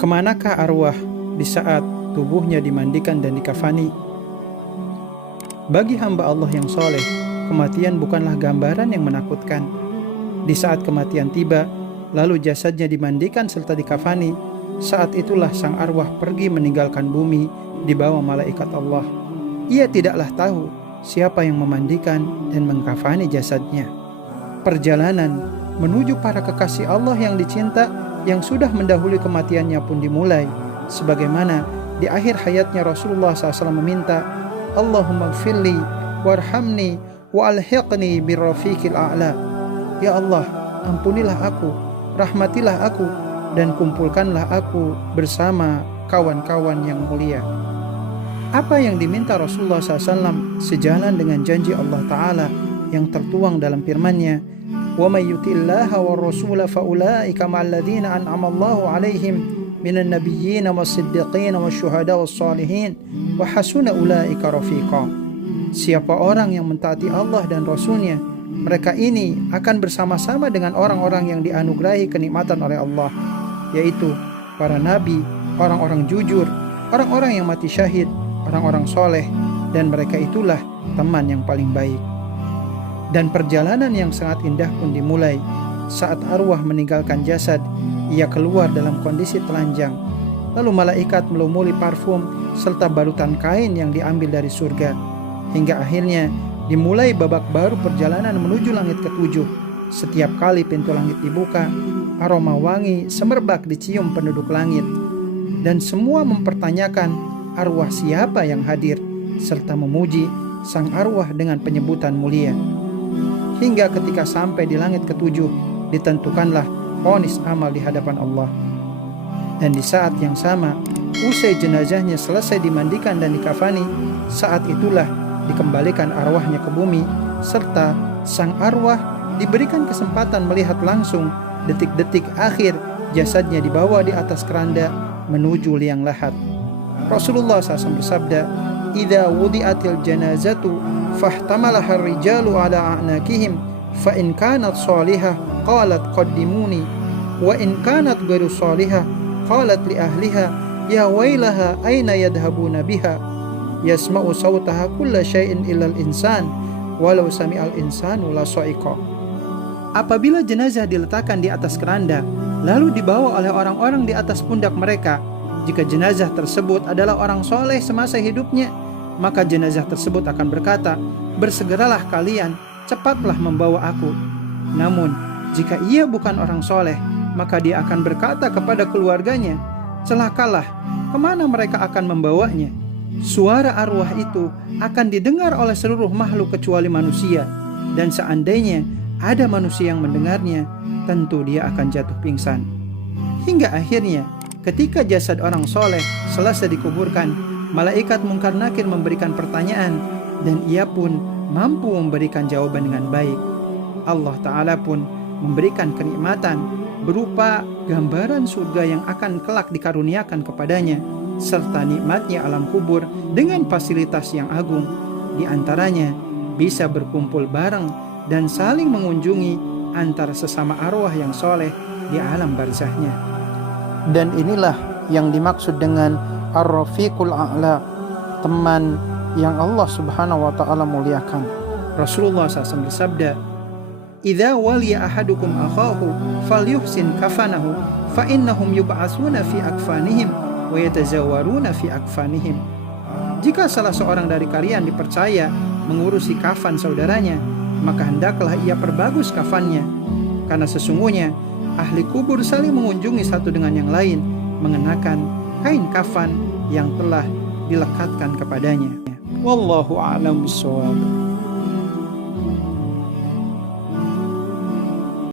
Kemanakah arwah di saat tubuhnya dimandikan dan dikafani? Bagi hamba Allah yang soleh, kematian bukanlah gambaran yang menakutkan. Di saat kematian tiba, lalu jasadnya dimandikan serta dikafani, saat itulah sang arwah pergi meninggalkan bumi dibawa malaikat Allah. Ia tidaklah tahu siapa yang memandikan dan mengkafani jasadnya. Perjalanan menuju para kekasih Allah yang dicinta yang sudah mendahului kematiannya pun dimulai, sebagaimana di akhir hayatnya Rasulullah SAW meminta, Allahumma gfirli warhamni wa alhiqni birrafiqil a'la. Ya Allah, ampunilah aku, rahmatilah aku, dan kumpulkanlah aku bersama kawan-kawan yang mulia. Apa yang diminta Rasulullah SAW sejalan dengan janji Allah Ta'ala yang tertuang dalam firman-Nya, وَمَنْ يُطِعِ اللَّهَ وَالرَّسُولَ فَأُولَٰئِكَ مَعَ الَّذِينَ أَنْعَمَ اللَّهُ عَلَيْهِمْ مِنَ النَّبِيِّينَ وَالصِّدِّيقِينَ وَالشُّهَدَاءِ وَالصَّالِحِينَ وَحَسُنَ أُولَٰئِكَ رَفِيقًا. Siapa orang yang mentaati Allah dan Rasul-Nya, mereka ini akan bersama-sama dengan orang-orang yang dianugerahi kenikmatan oleh Allah, yaitu para nabi, orang-orang jujur, orang-orang yang mati syahid, orang-orang soleh, dan mereka itulah teman yang paling baik. Dan perjalanan yang sangat indah pun dimulai saat arwah meninggalkan jasad. Ia keluar dalam kondisi telanjang, lalu malaikat melumuri parfum serta balutan kain yang diambil dari surga, hingga akhirnya dimulai babak baru perjalanan menuju langit ketujuh. Setiap kali pintu langit dibuka, aroma wangi semerbak dicium penduduk langit, dan semua mempertanyakan arwah siapa yang hadir, serta memuji sang arwah dengan penyebutan mulia. Hingga ketika sampai di langit ketujuh, ditentukanlah vonis amal di hadapan Allah. Dan di saat yang sama, usai jenazahnya selesai dimandikan dan dikafani, saat itulah dikembalikan arwahnya ke bumi, serta sang arwah diberikan kesempatan melihat langsung detik-detik akhir jasadnya dibawa di atas keranda menuju liang lahat. Rasulullah SAW bersabda, "Idza wudi'atil janazatu fahtamalaha ar-rijalu ala a'nakihim fa in kanat salihah qalat qaddimuni wa in kanat ghairu salihah qalat li ahliha ya wailaha aina yadhhabuna biha yasma'u sautaha kulla syai'in illal insan walau sami'al insanu la sa'iqa." Apabila jenazah diletakkan di atas keranda lalu dibawa oleh orang-orang di atas pundak mereka, jika jenazah tersebut adalah orang soleh semasa hidupnya, maka jenazah tersebut akan berkata, "Bersegeralah kalian, cepatlah membawa aku." Namun, jika ia bukan orang soleh, maka dia akan berkata kepada keluarganya, "Celakalah, kemana mereka akan membawanya?" Suara arwah itu akan didengar oleh seluruh makhluk kecuali manusia, dan seandainya ada manusia yang mendengarnya, tentu dia akan jatuh pingsan. Hingga akhirnya, ketika jasad orang soleh selesai dikuburkan, malaikat Munkar Nakir memberikan pertanyaan, dan ia pun mampu memberikan jawaban dengan baik. Allah Ta'ala pun memberikan kenikmatan berupa gambaran surga yang akan kelak dikaruniakan kepadanya, serta nikmatnya alam kubur dengan fasilitas yang agung. Di antaranya bisa berkumpul bareng dan saling mengunjungi antara sesama arwah yang soleh di alam barzahnya. Dan inilah yang dimaksud dengan Ar-Rafiqul A'la, teman yang Allah Subhanahu wa Ta'ala muliakan. Rasulullah SAW bersabda, "Idza waliya ahadukum akhahu falyuhsin kafanahu fa innahum yub'atsuna fi akfanihim wa yatazawwaruna fi akfanihim." Jika salah seorang dari kalian dipercaya mengurusi kafan saudaranya, maka hendaklah ia perbagus kafannya, karena sesungguhnya ahli kubur saling mengunjungi satu dengan yang lain mengenakan kain kafan yang telah dilekatkan kepadanya. Wallahu a'lam bishawab.